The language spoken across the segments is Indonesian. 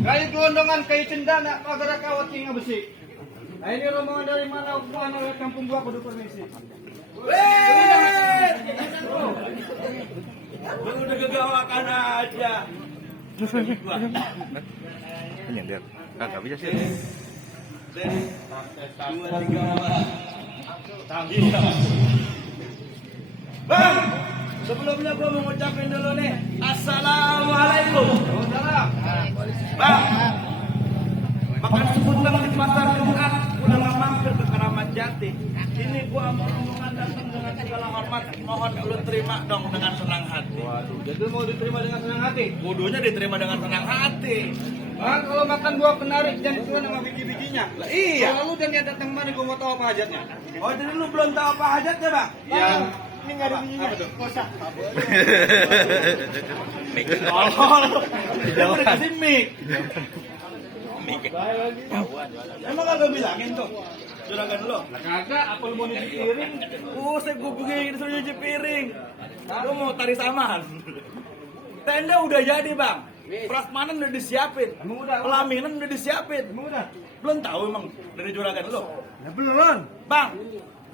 Kayu gelondongan, kayu cendana, agar kawat tinggal besi. Nah ini rombongan dari mana? Mana kampung gua kudu permisi. Lu udah gegawakan aja. Nyender. Kagak bisa sih. 2, 3, 4. Bang, sebelumnya gua mau ngucapin dulu nih. Assalamualaikum. Bang, makan sebutang di pasar Jumat, pulang mampir ke Keramat Jati. Ini gua mau rombongan datang dengan segala hormat, mohon lu terima dong dengan senang hati. Waduh, jadi mau diterima dengan senang hati. Wudunya diterima dengan senang hati. Bang, kalau makan buah penarik jangan cuma sama biji-bijinya. Lah iya. Kalau lu dan dia datang mana gua mau tahu apa hajatnya. Oh jadi lu belum tahu apa hajatnya bang? Iya. Ini nggak ada bijinya. Apa tuh? Kosak. Tolol. Dia udah kasih mic. Emang kagak bilangin tuh? Juragan lo. Lah kagak, apa lu mau nyuci piring? Saya gubungin disuruh nyuci piring. Lu mau tari saman. Tenda udah jadi bang. Prasmanan udah disiapin. Emang udah? Pelaminan udah disiapin. Emang udah? Belum tahu emang dari juragan lo. Ya belum. Bang,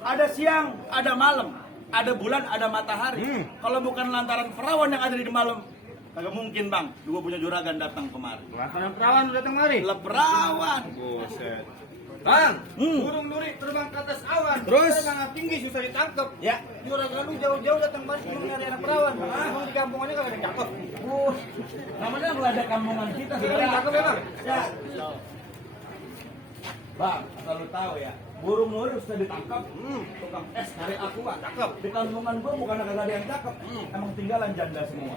ada siang, ada malam, ada bulan, ada matahari. Kalau bukan lantaran perawan yang ada di malam, kagak mungkin bang. Dua punya juragan datang kemari. Lantaran perawan udah datang mari. Lah perawan. Buset. Bang, burung nuri terbang ke atas awan. Terus? Terbang tinggi susah ditangkap. Ya. Juragan lu jauh-jauh datang mari cuma nyari anak perawan. Emang di kampungannya kagak ada yang cakep. Namanya nggak ada kampungan kita Ada yang cakep ya bang? Ya. Bang, selalu tahu ya. Burung nuri sudah ditangkap. Tukang es dari aqua. Cakep. Di kandungan gua bukan ada yang cakep. Emang tinggalan janda semua.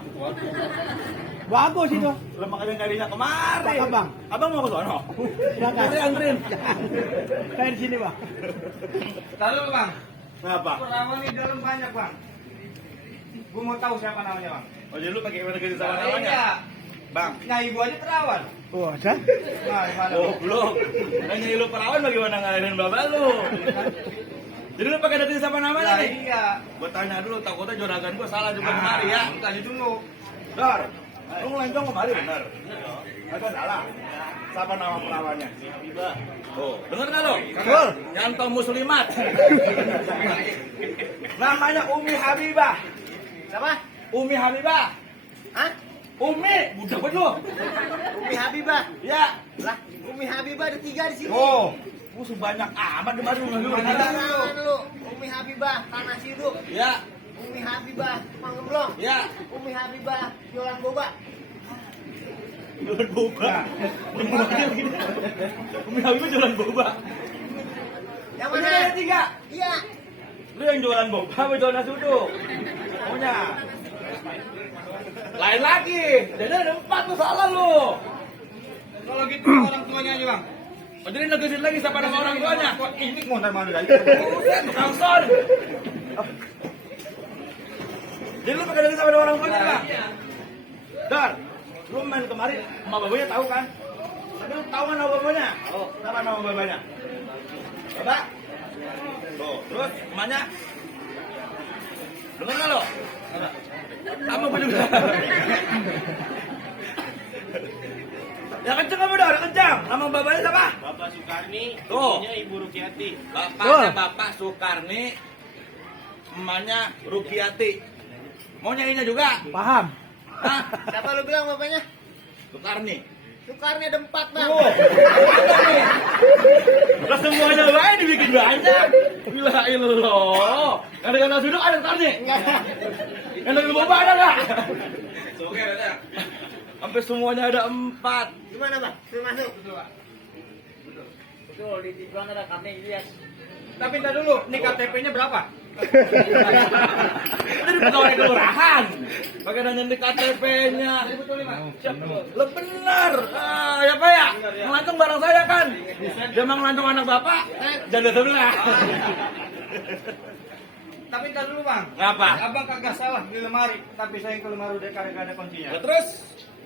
Bagus itu. Lah makanya nyarinya kemari. Cakep, Bang. Abang mau ke sono? Silakan. Nanti anterin. Kayak di sini bang. Taruh bang. Kenapa? Perawan di dalam banyak bang. Gua mau tahu siapa namanya bang. Oh jadi lu pakai ganti sama Iya. namanya? Bang. Nah ibu aja perawan. Oh, ada? Nah gimana? Oh belum. Nanya lu perawan bagaimana ngalahin bapak lu? Jadi lu pakai ganti sama namanya Nah, nih? iya. Gua tanya dulu, takutnya juragan gua salah juga kemari ya. Tanya dulu. Dor, lu ngelencong kemari bener? Agak salah. Siapa nama perawannya? Oh, denger nggak lo? Betul. Nyanto Muslimat. Namanya Umi Habibah. Siapa? Umi Habibah. Hah? Umi, budak banget lu. Umi Habibah. Ya. Lah, Umi Habibah ada 3 di sini. Oh, sebanyak amat di baru lu. Perawan lu. Umi Habibah, tanah siduk. Ya, Umi Habibah, Manggemblong. ya. Umi Habibah, jualan boba. Jualan boba. Umi Habibah jualan boba. Yang Udah mana? ada 3. Iya. Lu yang jualan boba apa jualan nasi uduk? Pokoknya lain lagi. Jadi ada 4 tuh salah lu. Kalau gitu orang tuanya aja bang. Oh, jadi negesin lagi siapa nama orang tuanya? Ini mau ntar mana dari? Buset, tukang son. Jadi lu pakai sama orang tuanya nggak? Dar, lu main kemari, sama babanya tahu kan? Tapi lu tahu kan nama babanya? Oh, apa nama babanya? Bapak? Tuh, terus emaknya? Dengar nggak lo? Sama gue juga. Ya kenceng kamu dah, kenceng. Nama bapaknya siapa? Bapak Sukarni, Tuh. ibunya Ibu Rukiati. Bapaknya Bapak Sukarni, emaknya Rukiati. Mau nyanyinya juga? Paham. Hah? Siapa lu bilang bapaknya? Sukarni. Sukarni ada 4 bang. Oh. Lah semuanya lain dibikin banyak. Gila ilah. Ada yang nasi uduk ada Sukarni. Yang dari boba ada nggak? Oke, ada. Sampai semuanya ada 4. Gimana bang? Suruh masuk. Betul, di Tijuan ada karne lihat. Tapi ntar dulu, nih KTP-nya berapa? Ini di pegawai kelurahan. Pakai nanya di KTP-nya. Lo bener. Ah, ya Pak ya? Ngelancong barang saya kan. Dia mau ngelancong anak bapak. Jadi sebelah. Tapi ntar dulu bang. Ngapa? Abang kagak salah di lemari, tapi saya ke lemari udah kagak ada kuncinya. Ya, terus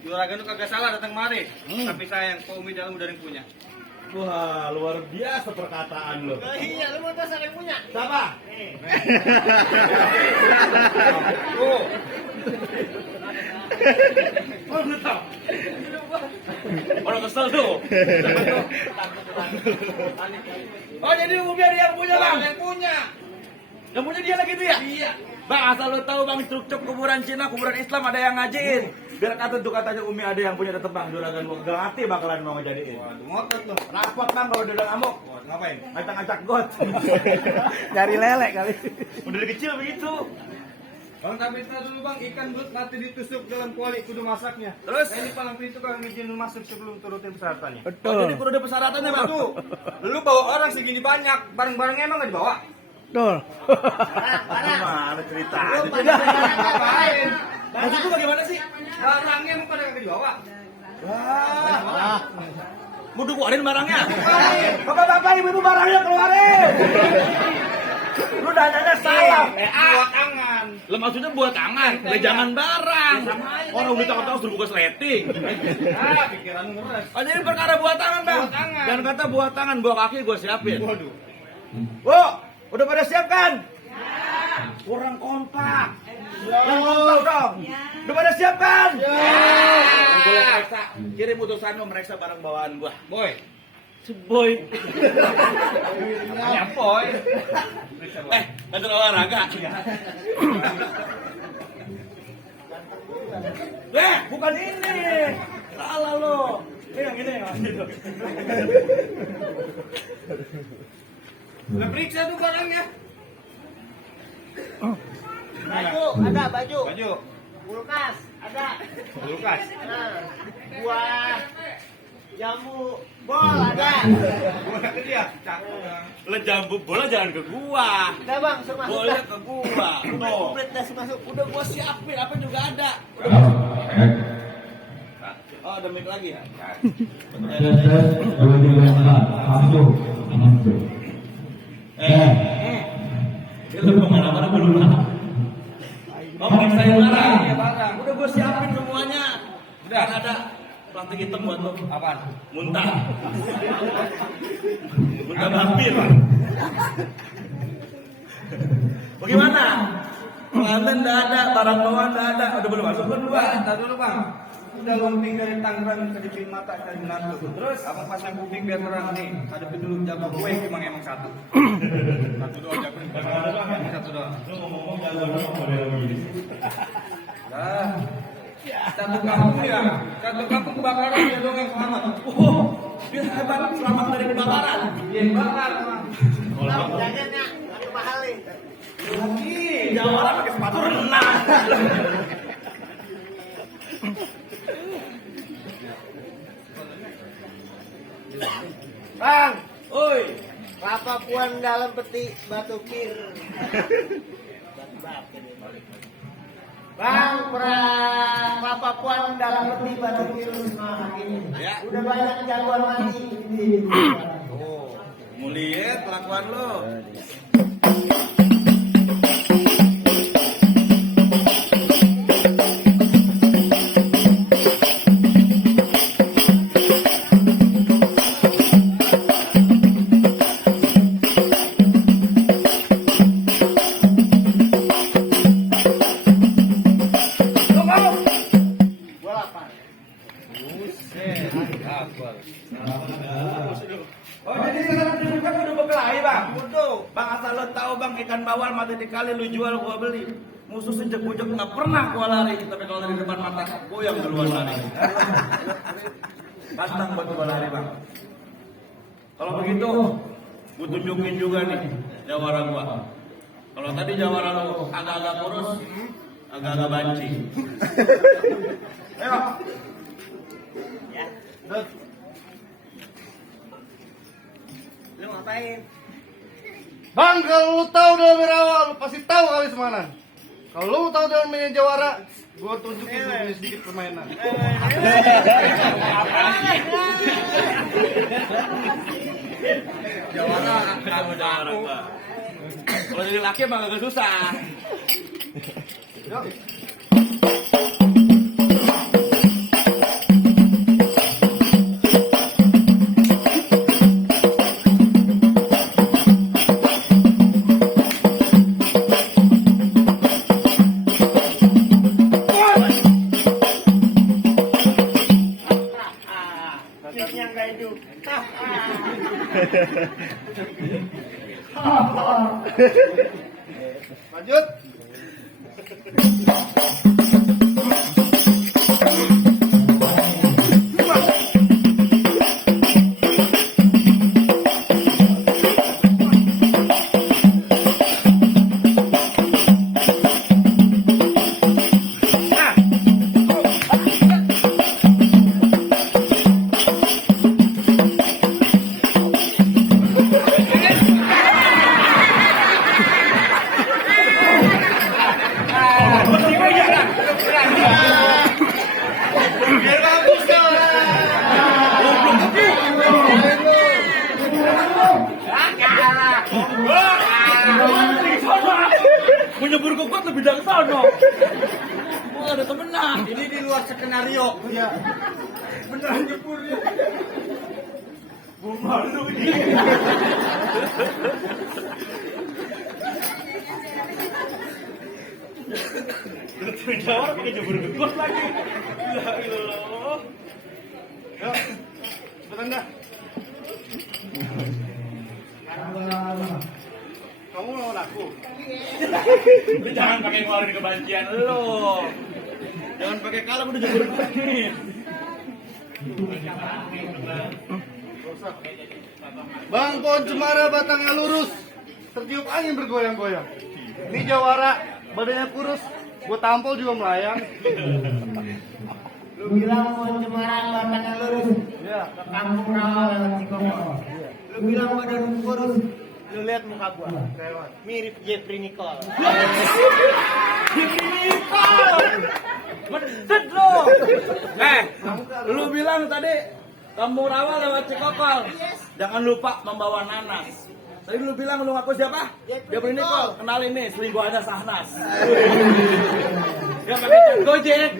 Juragan itu kagak salah datang mari. Tapi sayang, Pak Umi dalam udah yang punya. Wah, luar biasa perkataan lo. Iya, lu mau tahu siapa yang punya? Siapa? Oh, Oh, lu tahu? Orang kesel tuh. Oh, jadi Umi dia yang punya, Bang? yang punya. Yang punya dia lagi tuh ya? Iya. Bang, asal lu tahu Bang, cuk-cuk kuburan Cina, kuburan Islam ada yang ngajiin. Biar kata tuh katanya Umi ada yang punya tetep Bang, juragan gua gak ngerti bakalan mau ngejadiin. Waduh, ngotot loh. Rapot Bang kalau dia udah ngamuk. Waduh, ngapain? Ngacak-ngacak got. Nyari lele kali. Udah dari kecil begitu. Bang, tapi kita dulu bang, ikan belut mati ditusuk dalam kuali kudu masaknya. Terus? Nah, ini palang pintu kalau ngizinin masuk sebelum turutin persyaratannya. Oh, jadi kudu ada persyaratannya Bang. Tuh, lu bawa orang segini banyak, barang-barangnya emang gak dibawa? Betul. Gimana ceritanya? Ngapain? Maksud lu bagaimana sih? Barangnya emang pada gak dibawa? Wah. Mau keluarin barangnya? Bapak-bapak, ibu-ibu barangnya keluarin. Lu nanya salah. Buat tangan. Lah maksudnya buat tangan, jangan barang. Orang udah tahu-tahu suruh buka sleting. Ah, pikiran lu ngeres. Oh, jadi perkara buat tangan, Bang. Buat tangan. Jangan kata buat tangan, buat kaki gua siapin. Waduh. Bu, udah pada siap kan? Kurang kompak. Yang kompak dong. Udah pada siap kan? Gua periksa, kirim utusan lu meriksa barang bawaan gua. Boy. Si Boy. Ya, boy. Kantor olahraga. Bukan ini. Salah lo. Ini yang ini. Udah periksa tuh barangnya. Baju, ada baju. Baju. Kulkas, ada. Lukas. Nah, buah, jamu, bol ada. Gua ke dia. Lo jambu bola jangan ke gua. Udah bang, suruh masuk. Boleh ke gua. Tuh. Komplit dah suruh masuk. Udah gua siapin, apa juga ada. Oh, ada mic lagi ya? Lu kemana-mana belum lah. Oh, saya barang. Udah gua siapin semuanya. Udah ada plastik hitam buat lo. Apaan? Muntah. Muntah vampir. Bagaimana? Pengantin udah ada, barang bawaan udah ada. Udah belum masuk kan dua? Entar dulu bang. Udah lomping dari Tangerang ke Dipin Mata dari Manado. Terus abang pasang kuping biar terang nih. Ada dulu jago gue emang satu. Satu doang jago. Satu doang. Lu ngomong jago model begini. Nah, satu kampung ya. Satu kampung kebakaran dia doang yang selamat. Dia hebat selamat dari kebakaran. Dia bakar. Bang, jajannya, satu mahal nih. Jawara pakai sepatu renang. Bang, Oi, kelapa puan dalam peti batu kir. Bang, kelapa puan dalam peti batu kir. Nah, ini. Ya. Udah banyak jagoan mati. mulia kelakuan lo. Gua lapar. Oh, jadi sekarang dibuka udah berkelahi, Bang. Udah. Bang, asal lo tahu, Bang, ikan bawal mati di kali lu jual gua beli. Musuh sejek-ujek nggak pernah gua lari, tapi kalau dari depan mata gua yang duluan lari. Pantang buat gua lari, Bang. Kalau begitu, gua tunjukin juga nih jawara gua. Kalau tadi jawara lo agak-agak kurus, agak-agak banci. Ayo. Ya. Terus. Lu ngapain? Bang, kalau lu tahu dalam berawal, lu pasti tahu kali semanan. Kalau lu tahu dalam mainan jawara, gua tunjukin lu punya sedikit permainan. Jawara, kamu jawara gua. Kalau jadi laki emang agak susah. Yuk. yang gayu. Lanjut. Menyebur ke kuat lebih dari sono. Wah, ada temenan. Ini di luar skenario. Iya. Beneran nyebur ya. Gua malu ini. Betul jawab pakai nyebur ke kuat lagi. Ya Allah. Yuk, cepetan dah. Kamu lawan aku. Jangan pakai ngeluarin kebancian lo. Jangan pakai kalem udah nyebur lagi. Bang, pohon cemara batangnya lurus, tertiup angin bergoyang-goyang. Ini jawara, badannya kurus, gue tampol juga melayang. Lu bilang mau cemaran batangnya lurus. Ya. Ke kampung rawa lewat Cikokol. Lu bilang badan kurus. Lu lihat muka gua. Mirip Jeffrey Nicole. Betet lo. Lu bilang tadi kamu rawa lewat Cikokol. Jangan lupa membawa nanas. Tadi lu bilang lu ngaku siapa? Jeffrey Nicole. Kenalin nih, selingkuhannya Sahnas. Gak pakai chat Gojek.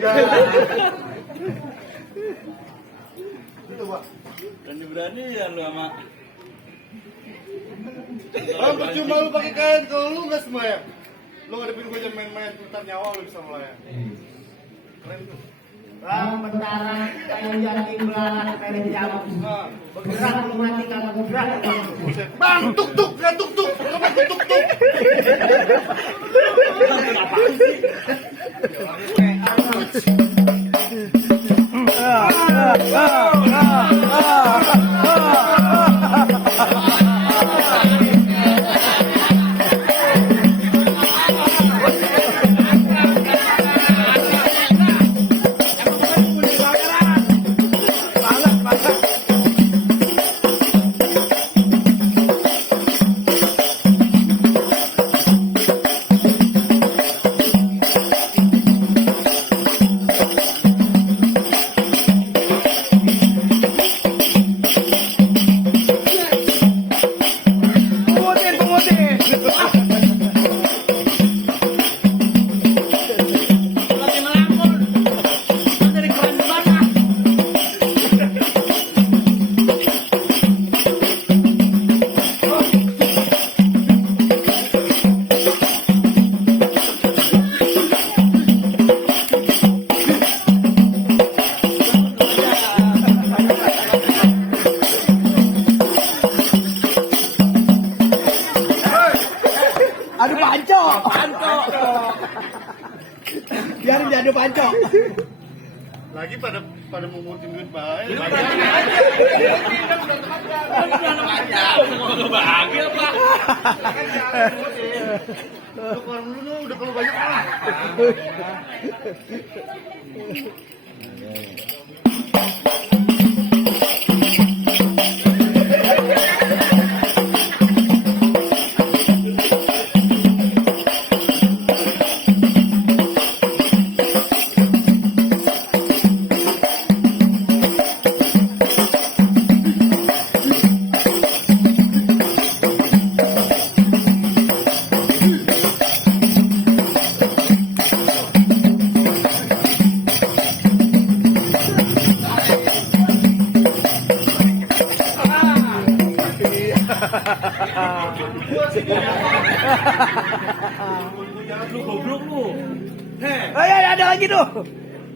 Berani-berani ya lu sama. Bang, percuma lu pakai kain kalau lu nggak semayang. Lu ngadepin gue jangan main-main, putar nyawa lu bisa melayang. Keren tuh. Bang, bentara kayu jati belalang dari jamu. Bergerak lu mati kalau bergerak. Bang, tuk tuk, bukan tuk tuk, bukan tuk tuk. Aduh panco. Biarin jadi panco. Lagi pada mengutin duit baik. Bahagia pak. Lu keluar dulu dong, udah kalau banyak lah. Lu goblok lu. Ada lagi tuh.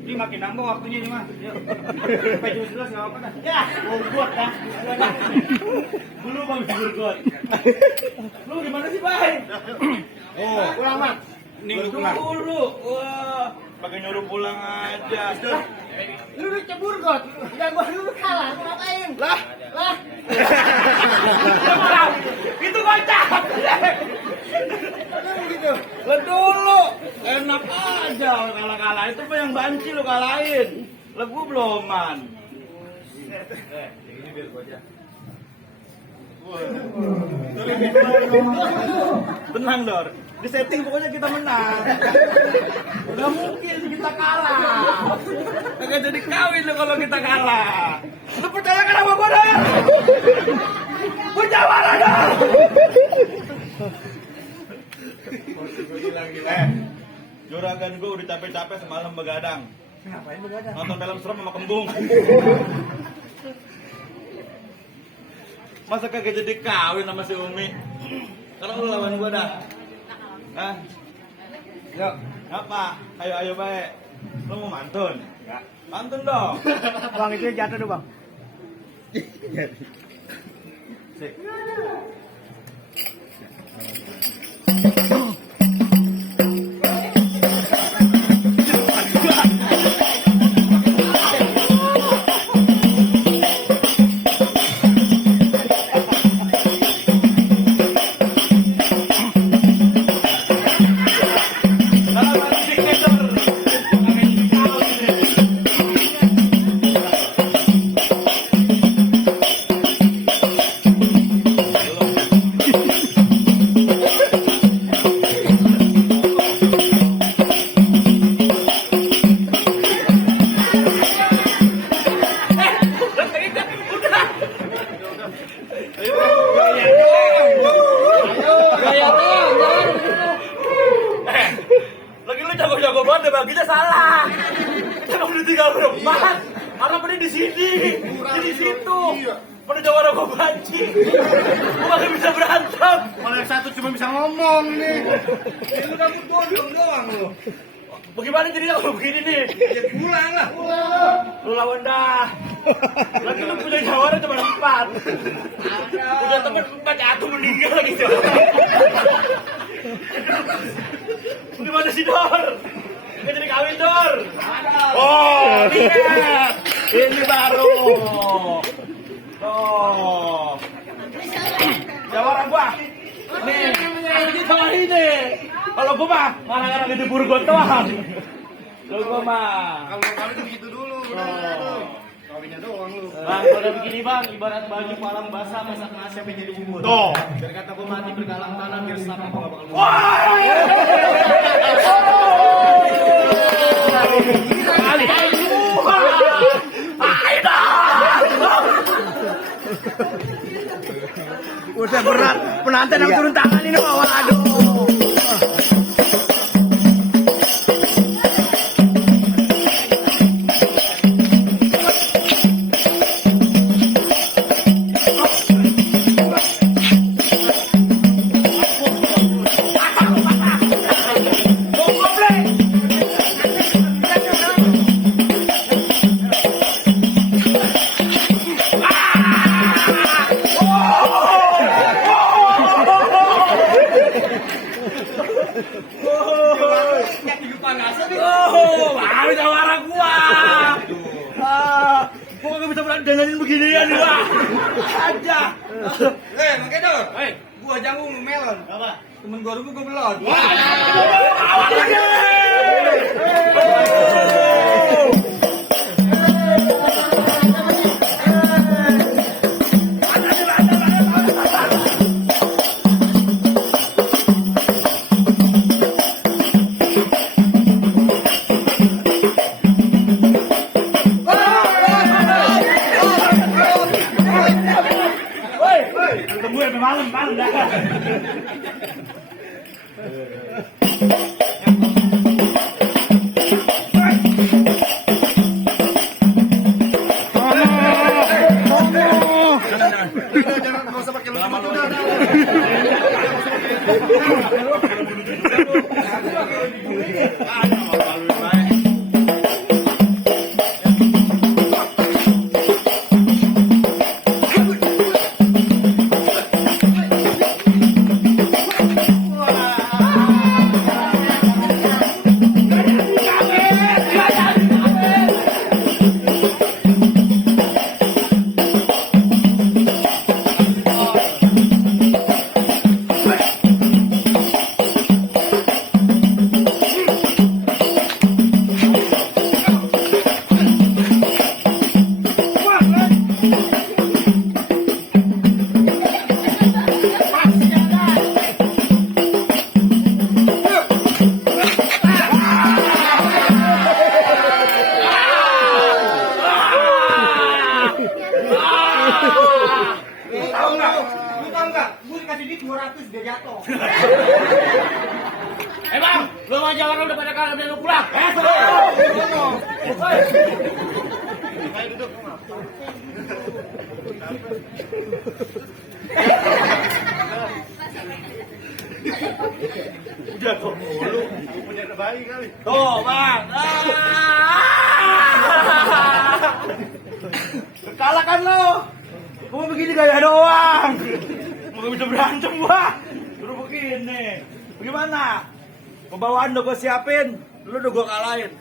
Ini makin nambah waktunya ini mah. Yuk. Sampai jam 11 enggak apa-apa dah. Ya, bobot dah. Dulu bang burgot. Lu gimana sih Bay? Oh, Pulang, Mak. Minggu pulang. Dulu. Wah, pakai nyuruh pulang aja. Lu udah cebur got. Enggak gua dulu kalah, lu ngapain? Lah, Lah. itu kocak. Gitu. Lah dulu enak aja kalah-kalah itu mah yang banci lu kalahin. Lah gua beloman. Ini biar gua aja. Tenang Dor, di setting pokoknya kita menang. Gak mungkin kita kalah. Kagak jadi kawin lo kalau kita kalah. Lu percaya kan sama gua Dor? Gua jawab Dor. Juragan gua udah capek-capek semalam begadang. Ngapain begadang? Nonton film serem sama kembung. Masa kagak jadi kawin sama si Umi? Karena lu lawan gua dah. Hah? Yuk, apa? Ayo baik. Lu mau mantun? Enggak. Mantun dong. Bang itu jatuh tuh bang. Sik. Lagi lu jago-jago banget deh, baginya salah. Kita mau di 3 karena pada di sini, di situ. Pada jawara gua banci. Gua gak bisa berantem. Kalau yang satu cuma bisa ngomong nih. Lu kamu doang lu. Bagaimana jadi kalau begini nih? Ya pulang lah. Lu lawan dah. Lagi lu punya jawara cuma 4. Udah temen 4 jatuh meninggal lagi tuh. Gimana sih Dor? Gak jadi kawin Dor. Oh, lihat. Ini baru. Oh. Jawara gua. Nih, ini sama ini. Kalau gua mah ngarang-ngarang di burgot doang. Kalau gua mah. Kalau kawin tuh begitu dulu. Oh. Kawinnya doang lu. Bang, kalau udah begini bang, ibarat baju palang basah masak nasi sampai jadi bubur. Tuh. Biar kata gua mati bergalang tanah biar selama gua gak bakal mati. Udah berat. Penanten yang turun tangan ini mah. Waduh. Oh, baru jawara gua. Gua gak bisa dandanin beginian nih, Wak. Aja. Makanya dong. Gua jagung melon. Apa? Temen gua dulu gua belon. Awal lagi. Ketemu ya malam dah. Jangan enggak usah pakai lama lu. enggak? Gue kasih duit 200 dia jatuh. Bang, lu mau jalan udah pada kalian udah lu pulang. Ayo duduk. Udah kok mulu. Punya bayi kali. Tuh, Bang. Kalah kan lo. Gua begini gaya doang. Mau bisa berantem gua. Suruh begini. Bagaimana? Pembawaan udah gua siapin. Lu udah gua kalahin.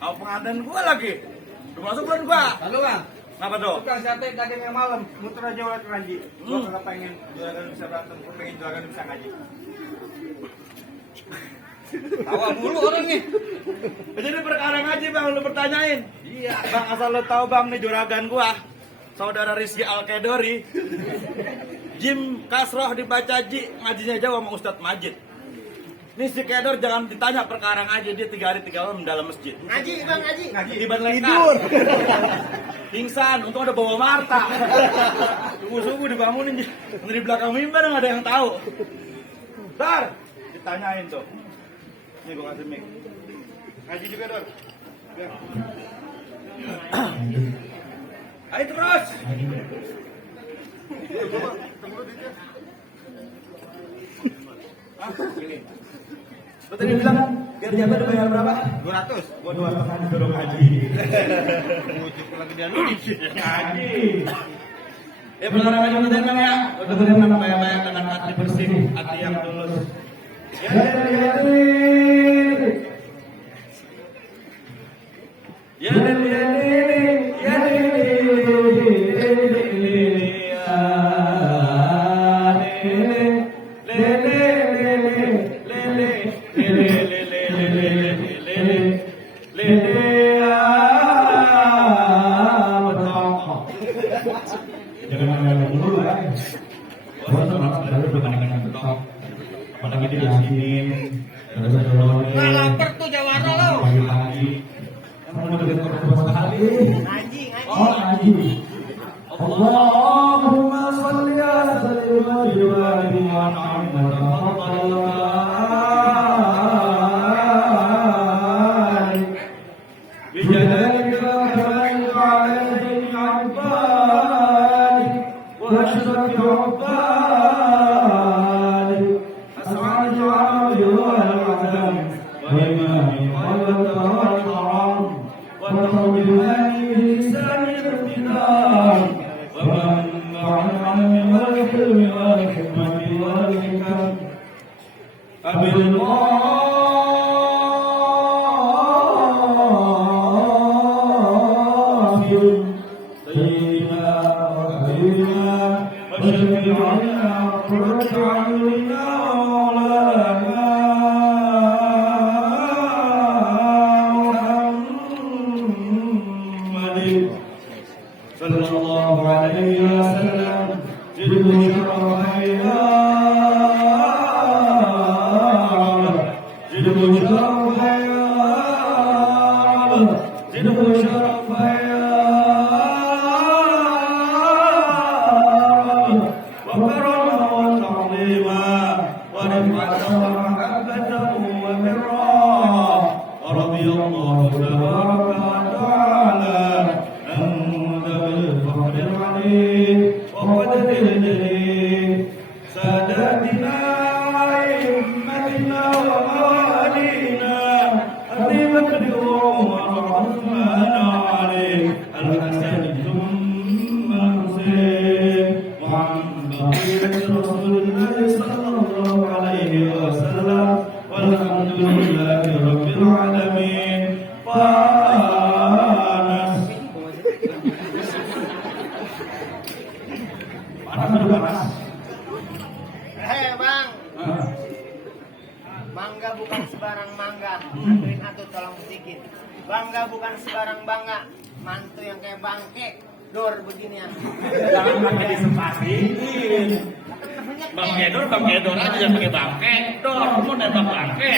Mau pengantin gua lagi. Udah masuk belum gua? Lalu bang, Kenapa tuh? tukang sate daging yang malam, muter aja oleh keranji. Gua Hmm. kagak pengen juragan bisa berantem, gua pengen juragan bisa ngaji. Tawa mulu orang nih. Jadi perkara ngaji Bang, lu pertanyain. Iya. Bang, asal lu tahu Bang nih juragan gua. Saudara Rizky Al-Kedori. Jim Kasroh dibaca Ji, ngajinya jauh sama Ustadz Majid. Nih si Kedor jangan ditanya perkara ngaji, dia 3 hari 3 malam dalam masjid. Ngaji bang, ngaji. Tiba tidur. Pingsan, untung ada bawa Marta. Subuh-subuh dibangunin dari belakang mimbar nggak ada yang tahu. Dar, ditanyain tuh. Nih gua kasih mic. Ngaji juga Dor. Ayo terus. Ah, gini. Lo tadi bilang biar jatuh dibayar berapa? 200. Gua 200 aja dong haji. Ngucip lagi dia lu. Haji. Ya perkara ngaji kita emang ya. Udah terima banyak-banyak dengan hati bersih, hati yang tulus. Ya, ya, ya, Nah, lapar tuh Jawara lo. Ngaji, ngaji. Allahumma salli ala sayyidina Sallallahu alaihi wasallam. Hei bang, mangga bukan sebarang mangga. Antuin atuh tolong sedikit. Bangga bukan sebarang bangga. Mantu yang kayak bangke. Dor beginian. Jangan pakai disempasiin. Bang Kedor aja jangan pakai bangke. Dor, kamu nembak bangke.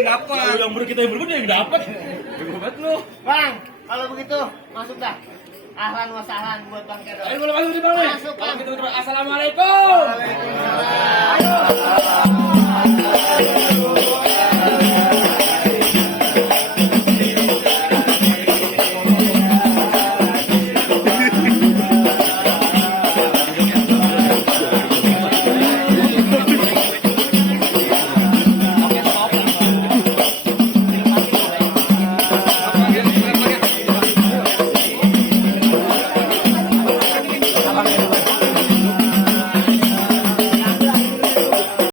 Dapat. Yang kita yang berbeda yang dapat. Dapat lu. Bang, Kalau begitu, masuk dah. Ahlan wa sahlan buat Bang Kedor. Ayo boleh masuk di bang. Masuk, Kalau Bang. gitu assalamualaikum. Waalaikumsalam.